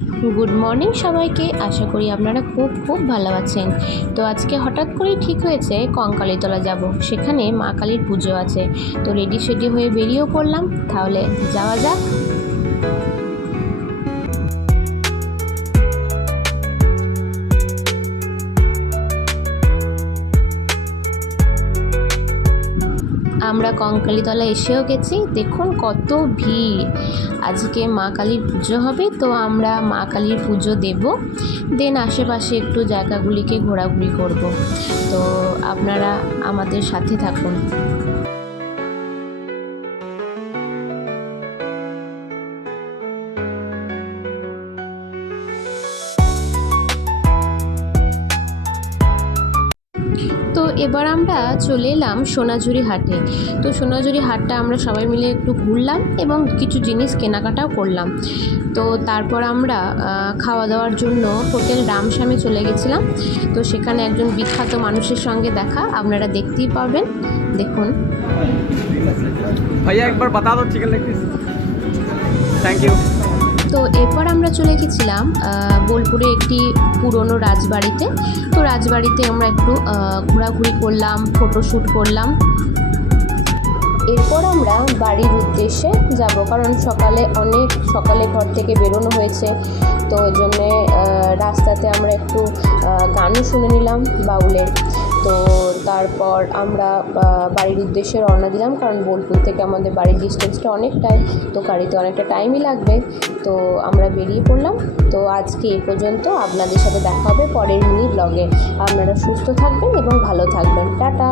Good morning সবাইকে। আশা করি আপনারা খুব খুব ভালো আছেন। তো আজকে হঠাৎ করেই ঠিক হয়েছে কঙ্কালীতলা যাব, সেখানে মা কালীর পুজো আছে। তো রেডি সেডি হয়ে বেরিয়েও পড়লাম, তাহলে যাওয়া যাক। আমরা কঙ্কালীতলা এসেও গেছি। দেখুন কত ভিড়। আজকে মা কালীর পুজো হবে, তো আমরা মা কালীর পুজো দেব, দেন আশেপাশে একটু জায়গাগুলিকে ঘোরাঘুরি করব। তো আপনারা আমাদের সাথে থাকুন। তো এবার আমরা চলে এলাম সোনাঝুরি হাটে। তো সোনাঝুরি হাটটা আমরা সবাই মিলে একটু ঘুরলাম এবং কিছু জিনিস কেনাকাটাও করলাম। তো তারপর আমরা খাওয়া দাওয়ার জন্য হোটেল রামশ্যামে চলে গেছিলাম। তো সেখানে একজন বিখ্যাত মানুষের সঙ্গে দেখা, আপনারা দেখতেই পাবেন। দেখুন। ভাইয়া একবার বাতা দাও chicken leg piece. Thank you. তো এরপর আমরা চলে গেছিলাম বোলপুরে একটি পুরনো রাজবাড়িতে। তো রাজবাড়িতে আমরা একটু ঘোরাঘুরি করলাম, ফটোশ্যুট করলাম। এরপর আমরা বাড়ির উদ্দেশ্যে যাব, কারণ অনেক সকালে ঘর থেকে বেরোনো হয়েছে। তো ওই জন্যে রাস্তাতে আমরা একটু গানও শুনে নিলাম বাউলের। তো তারপর আমরা বাড়ির উদ্দেশ্যে রওনা দিলাম, কারণ বোলপুর থেকে আমাদের বাড়ির ডিস্টেন্সটা অনেকটাই, তো গাড়িতে অনেকটা টাইমই লাগবে। তো আমরা বেরিয়ে পড়লাম। তো আজকে এই পর্যন্ত। আপনাদের সাথে দেখা হবে পরের মিনি ব্লগে। আপনারা সুস্থ থাকবেন এবং ভালো থাকবেন। টাটা।